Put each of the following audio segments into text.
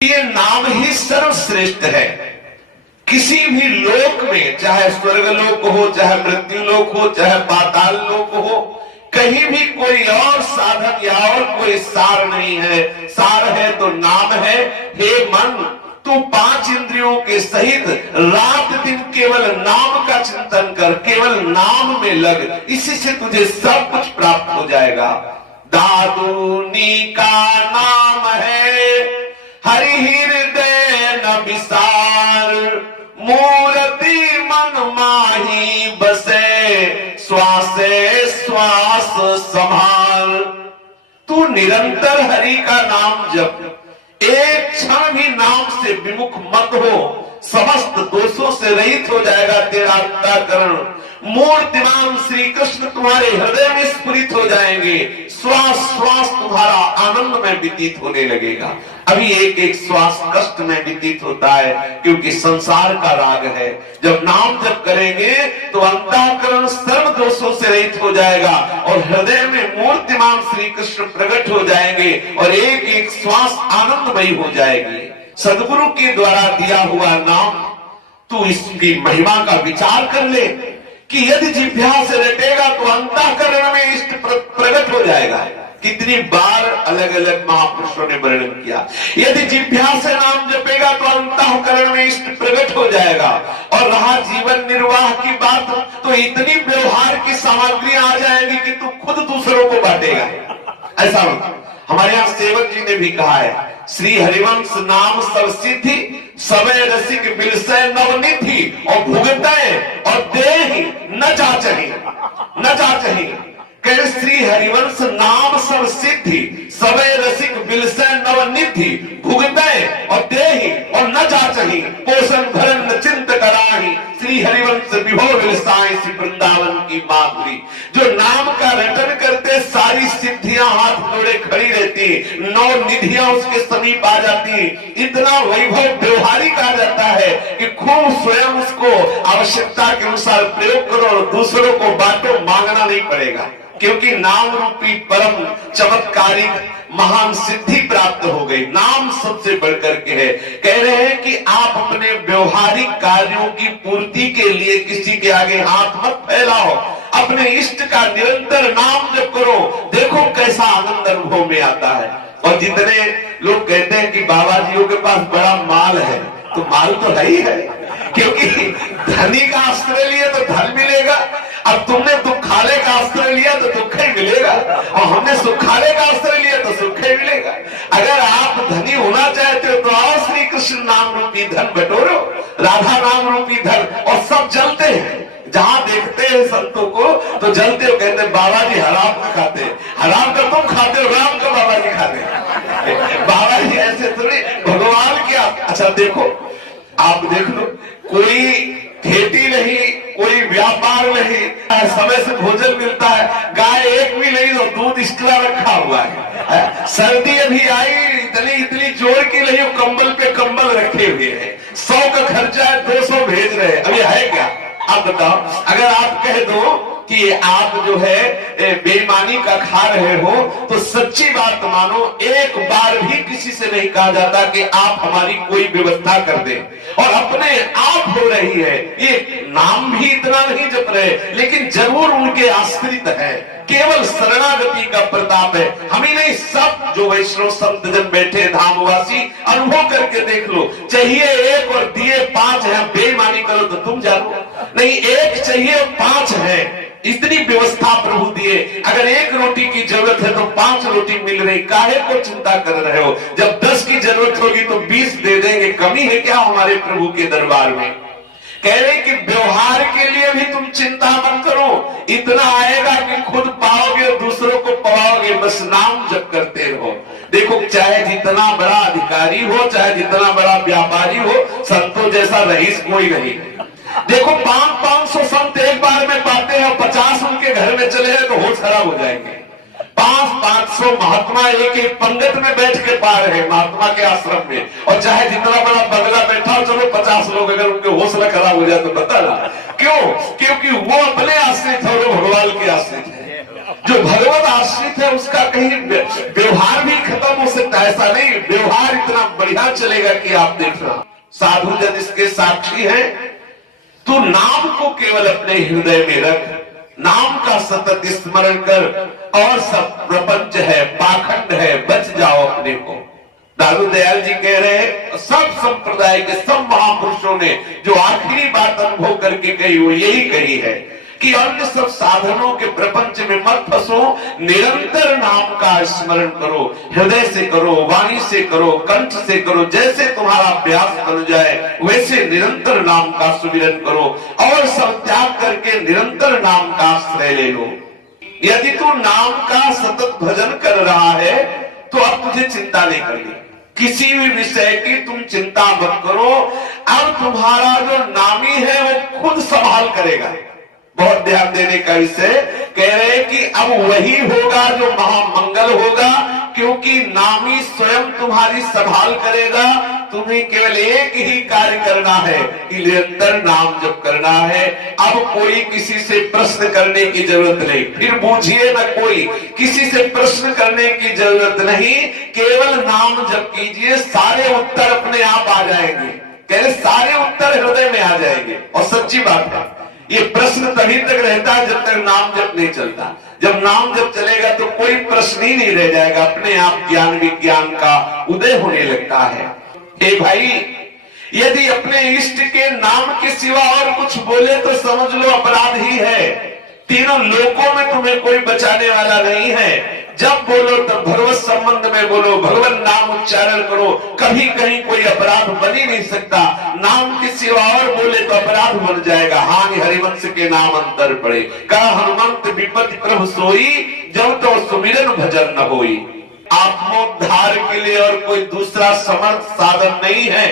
ये नाम ही सर्वश्रेष्ठ है। किसी भी लोक में, चाहे स्वर्गलोक हो, चाहे मृत्यु लोक हो, चाहे पाताल लोक हो, कहीं भी कोई और साधन या और कोई सार नहीं है। सार है तो नाम है। हे मन, तू 5 इंद्रियों के सहित रात दिन केवल नाम का चिंतन कर, केवल नाम में लग, इसी से तुझे सब कुछ प्राप्त हो जाएगा। दादुनी का नाम है हरि हृदय न विसार, मूर्ति मन माही बसे, श्वासे श्वास संभाल। तू निरंतर हरि का नाम जप, एक क्षण भी नाम से विमुख मत हो, समस्त दोषों से रहित हो जाएगा तेरा अंतःकरण। मूर्तिमान श्री कृष्ण तुम्हारे हृदय में स्फुरित हो जाएंगे। श्वास श्वास तुम्हारा आनंद में व्यतीत होने लगेगा। अभी एक एक श्वास कष्ट में व्यतीत होता है, क्योंकि संसार का राग है। जब नाम जप करेंगे तो अंतःकरण सर्व दोषों से रहित हो जाएगा और हृदय में मूर्तिमान श्री कृष्ण प्रकट हो जाएंगे और एक एक श्वास आनंदमयी हो जाएगी। सदगुरु के द्वारा दिया हुआ नाम, तू इसकी महिमा का विचार कर ले कि यदि जिह्वा से रटेगा तो अंतःकरण में इष्ट प्रकट हो जाएगा। कितनी बार अलग अलग महापुरुषों ने वर्णन किया, यदि जिह्वा से नाम जपेगा तो अंतःकरण में इष्ट प्रकट हो जाएगा। और रहा जीवन निर्वाह की बात, तो इतनी व्यवहार की सामग्रियां आ जाएंगी कि तू खुद दूसरों को बांटेगा। ऐसा हमारे यहाँ सेवक जी ने भी कहा है, श्री हरिवंश नाम सब सिद्धि, सबे रसिक बिलसै नवनिधि, और भुगतै और देहि न जाचहि, न जाचहि। कह श्री हरिवंश नाम सब सिद्धि, सबे रसिक बिलसै नवनिधि, भुगतै और देहि और न जाचहि, पोषण भरण न चिंत कराहि, श्री हरिवंश विभो विलसाई श्री वृंदावन की माधुरी। जो नाम का रटन करते सारी सिद्धियां हाथ जोड़े खड़ी रहती, 9 निधियां उसके समीप आ जाती। इतना वैभव व्यवहारिक आ जाता है कि खूब स्वयं उसको आवश्यकता के अनुसार प्रयोग करो और दूसरों को बांटो, मांगना नहीं पड़ेगा। क्योंकि नाम रूपी परम चमत्कारिक महान सिद्धि प्राप्त हो गई। नाम सबसे बढ़कर के है। कह रहे हैं कि आप अपने व्यवहारिक कार्यों की पूर्ति के लिए किसी के आगे हाथ मत फैलाओ, अपने इष्ट का निरंतर नाम जप करो। देखो कैसा आनंद अनुभव में आता है। और जितने लोग कहते हैं कि बाबा जियों के पास बड़ा माल है, तो माल तो है ही है, क्योंकि धनी का आश्रय लिए तो धन मिलेगा। अब तुमने दुखाले का आश्रय लिया तो दुख ही मिलेगा, और हमने सुखाले का आश्रय लिया तो सुख ही मिलेगा। अगर आप धनी होना चाहते हो तो आओ श्री कृष्ण नाम रूपी धन बटोरो, राधा नाम रूपी धन। और सब जलते हैं, जहां देखते हैं संतों को तो जलते हो, कहते हैं बाबा जी हराम का खाते हैं। हराम का तुम खाते हो, राम का बाबा जी खाते हैं। बाबा जी ऐसे थोड़ी, भगवान क्या। अच्छा देखो, आप देख लो, कोई खेती नहीं, कोई व्यापार नहीं, समय से भोजन मिलता है, गाय एक भी नहीं तो दूध स्टला रखा हुआ है। सर्दी अभी आई, इतनी इतनी जोर की नहीं, कंबल पे कंबल रखे हुए हैं। 100 का खर्चा है, 200 भेज रहे हैं। अभी है क्या? आप बताओ। अगर आप कह दो कि आप जो है बेईमानी का खा रहे हो, तो सच्ची बात मानो, एक बार भी किसी से नहीं कहा जाता कि आप हमारी कोई व्यवस्था कर दें, और अपने आप हो रही है। ये नाम भी इतना नहीं जप रहे, लेकिन जरूर उनके आश्रित है। केवल शरणागति का प्रताप है। हम ही नहीं, सब जो वैष्णव संत जन बैठे धामवासी, अनुभव करके देख लो। चाहिए एक और दिए 5 है, बेईमानी करो तो तुम जानो। नहीं, एक चाहिए 5 है, इतनी व्यवस्था प्रभु दिए। अगर 1 रोटी की जरूरत है तो 5 रोटी मिल रही, काहे को चिंता कर रहे हो? जब 10 की जरूरत होगी तो 20 दे देंगे। कमी है क्या हमारे प्रभु के दरबार में? कह रहे कि व्यवहार के लिए भी तुम चिंता मत करो, इतना आएगा कि खुद पाओगे और दूसरों को पाओगे। बस नाम जप करते रहो। देखो, चाहे जितना बड़ा अधिकारी हो, चाहे जितना बड़ा व्यापारी हो, संतों जैसा रईस कोई नहीं। देखो, 500 संत एक बार में पाते हैं, 50 उनके घर में चले हैं तो होश खराब हो जाएंगे। 500 महात्मा एक एक पंगत में बैठ के पा रहे हैं महात्मा के आश्रम में। और चाहे जितना बड़ा बंगला बैठा हो, चलो 50 लोग अगर उनके हौसला खराब हो जाए तो बता ना क्यों? क्योंकि वो अपने आश्रित है, वो भगवान के आश्रित है। जो भगवत आश्रित है उसका कहीं व्यवहार भी खत्म हो सकता है। ऐसा नहीं, व्यवहार इतना बढ़िया चलेगा कि आप देखना, साधु जन इसके साक्षी हैं। तू नाम को केवल अपने हृदय में रख, नाम का सतत स्मरण कर, और सब प्रपंच है, पाखंड है, बच जाओ अपने को। दादू दयाल जी कह रहे हैं, सब संप्रदाय के सब महापुरुषों ने जो आखिरी बात अनुभव करके कही वो यही कही है कि अन्य सब साधनों के प्रपंच में मत फंसो, निरंतर नाम का स्मरण करो, हृदय से करो, वाणी से करो, कंठ से करो, जैसे तुम्हारा अभ्यास बन जाए वैसे निरंतर नाम का सुमिरन करो, और सब त्याग करके निरंतर नाम का आश्रय ले लो। यदि तू नाम का सतत भजन कर रहा है तो अब तुझे चिंता नहीं करनी, किसी भी विषय की तुम चिंता मत करो। अब तुम्हारा जो नामी है वो खुद संभाल करेगा। बहुत ध्यान देने का विषय कह रहे हैं कि अब वही होगा जो महामंगल होगा, क्योंकि नामी स्वयं तुम्हारी संभाल करेगा। तुम्हें केवल एक ही कार्य करना है कि निरंतर नाम जप करना है। अब कोई किसी से प्रश्न करने की जरूरत नहीं, फिर बूझिए न, कोई किसी से प्रश्न करने की जरूरत नहीं, केवल नाम जप कीजिए, सारे उत्तर अपने आप आ जाएंगे। कह रहे सारे उत्तर हृदय में आ जाएंगे। और सच्ची बात है, ये प्रश्न तभी तक रहता है जब तक नाम जप नहीं चलता। जब नाम जप चलेगा तो कोई प्रश्न ही नहीं रह जाएगा, अपने आप ज्ञान विज्ञान का उदय होने लगता है। हे भाई, यदि अपने इष्ट के नाम के सिवा और कुछ बोले तो समझ लो अपराध ही है। तीनों लोकों में तुम्हें कोई बचाने वाला नहीं है। जब बोलो तब भगवत संबंध में बोलो, भगवान नाम उच्चारण करो, कभी कहीं कोई अपराध बन ही नहीं सकता। नाम के सिवा और बोले तो अपराध बन जाएगा। हानि हरिवंश के नाम अंतर पड़े, कहा हनुमंत विपत्ति प्रभु सोई, जब तो सुमिरन भजन न होई। आत्मोद्धार के लिए और कोई दूसरा समर्थ साधन नहीं है।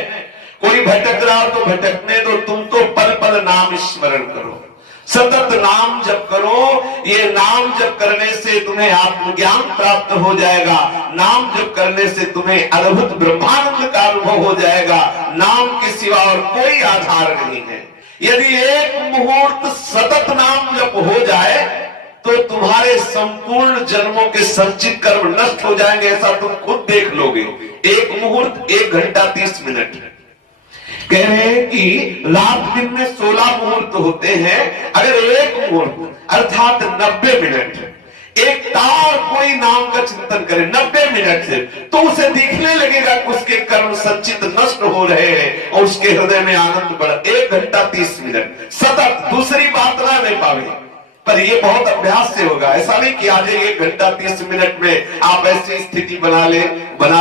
कोई भटक रहा हो तो भटकने दो, तुम तो पल पल नाम स्मरण करो, सतत नाम जप करो। ये नाम जप करने से तुम्हें आत्मज्ञान प्राप्त हो जाएगा। नाम जप करने से तुम्हें अद्भुत ब्रह्मानंद का अनुभव हो जाएगा। नाम के सिवा और कोई आधार नहीं है। यदि एक मुहूर्त सतत नाम जप हो जाए तो तुम्हारे संपूर्ण जन्मों के संचित कर्म नष्ट हो जाएंगे, ऐसा तुम खुद देख लोगे। एक मुहूर्त 1 घंटा 30 मिनट। कह रहे हैं कि रात दिन में 16 मुहूर्त होते हैं, अगर एक मुहूर्त अर्थात 90 मिनट एक तार कोई नाम का चिंतन करे 90 मिनट से, तो उसे दिखने लगेगा कि उसके कर्म संचित नष्ट हो रहे हैं और उसके हृदय में आनंद बढ़ा। 1 घंटा 30 मिनट सतत, दूसरी बात ना नहीं पावे, पर ये बहुत अभ्यास से होगा। ऐसा नहीं कि आज 1 घंटा 30 मिनट में आप ऐसी स्थिति बना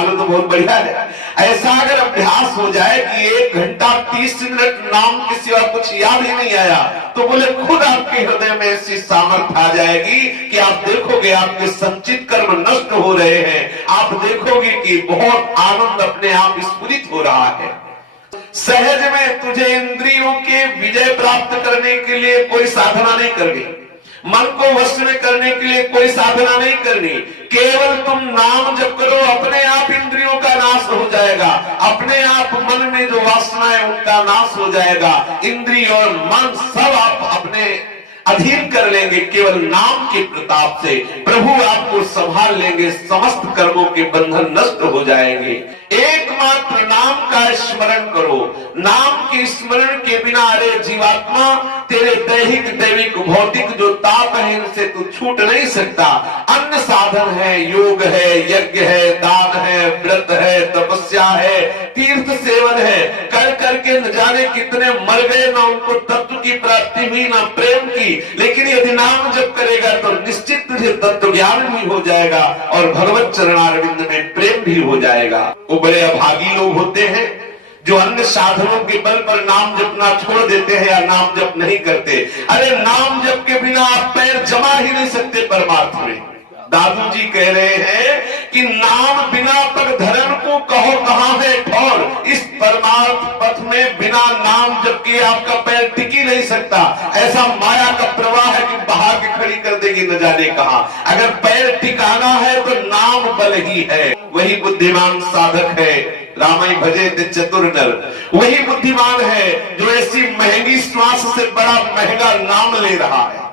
लो तो बहुत बढ़िया है। ऐसा अगर अभ्यास हो जाए कि 1 घंटा 30 मिनट नाम के सिवा कुछ याद ही नहीं आया, तो बोले खुद आपके हृदय में ऐसी सामर्थ्य आ जाएगी कि आप देखोगे आपके संचित कर्म नष्ट हो रहे हैं। आप देखोगे कि बहुत आनंद अपने आप स्फुरित हो रहा है। सहज में तुझे इंद्रियों के विजय प्राप्त करने के लिए कोई साधना नहीं करनी, मन को वश में करने के लिए कोई साधना नहीं करनी, केवल तुम नाम जप करो, अपने आप इंद्रियों का नाश हो जाएगा। अपने आप मन में जो वासना है उनका नाश हो जाएगा। इंद्रिय और मन सब आप अपने अधीन कर लेंगे। केवल नाम के प्रताप से प्रभु आपको संभाल लेंगे, समस्त कर्मों के बंधन नष्ट हो जाएंगे। एकमात्र नाम का स्मरण करो। नाम के स्मरण के बिना अरे जीवात्मा, तेरे दैहिक दैविक भौतिक जो ताप है इनसे तू छूट नहीं सकता। अन्य साधन है, योग है, यज्ञ है, दान है, व्रत है, तपस्या है, तीर्थ सेवन है, कर करके न जाने कितने मर गए, ना उनको तत्व की प्राप्ति हुई ना प्रेम की। लेकिन यदि नाम जप करेगा तो निश्चित तुझे तत्व ज्ञान भी हो जाएगा और भगवत चरणारविंद में प्रेम भी हो जाएगा। वो बड़े अभागी लोग होते हैं जो अन्य साधनों के बल पर नाम जपना छोड़ देते हैं या नाम जप नहीं करते। अरे नाम जप के बिना आप पैर जमा ही नहीं सकते परमार्थ में। दादू जी कह रहे हैं कि नाम बिना पग धरन को कहो कहां है ठौर। इस परमार्थ पथ में बिना नाम जप के आपका पैर टिक ही नहीं सकता। ऐसा माया का प्रवाह है कि बहा के खड़ी कर देगी न जाने कहां। अगर पैर टिकाना है तो नाम बल ही है, वही बुद्धिमान साधक है। रामाई भजे ते चतुर नर, वही बुद्धिमान है जो ऐसी महंगी श्वास से बड़ा महंगा नाम ले रहा है।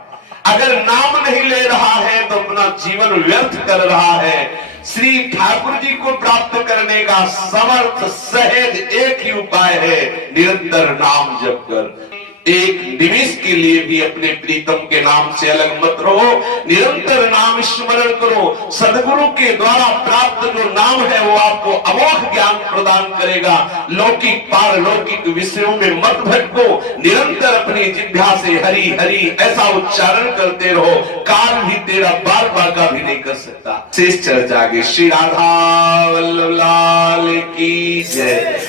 अगर नाम नहीं ले रहा है तो अपना जीवन व्यर्थ कर रहा है। श्री ठाकुर जी को प्राप्त करने का समर्थ सहज एक ही उपाय है, निरंतर नाम जप कर। एक निमिष के लिए भी अपने प्रीतम के नाम से अलग मत रहो, निरंतर नाम स्मरण करो। सदगुरु के द्वारा प्राप्त जो नाम है वो आपको अमोघ ज्ञान प्रदान करेगा। लौकिक पारलौकिक विषयों में मत भटको, निरंतर अपनी जिह्वा से हरि हरि ऐसा उच्चारण करते रहो, काल भी तेरा बार बाका भी नहीं कर सकता। शेष चर्चा आगे। श्री राधा वल्लभ लाल की जय।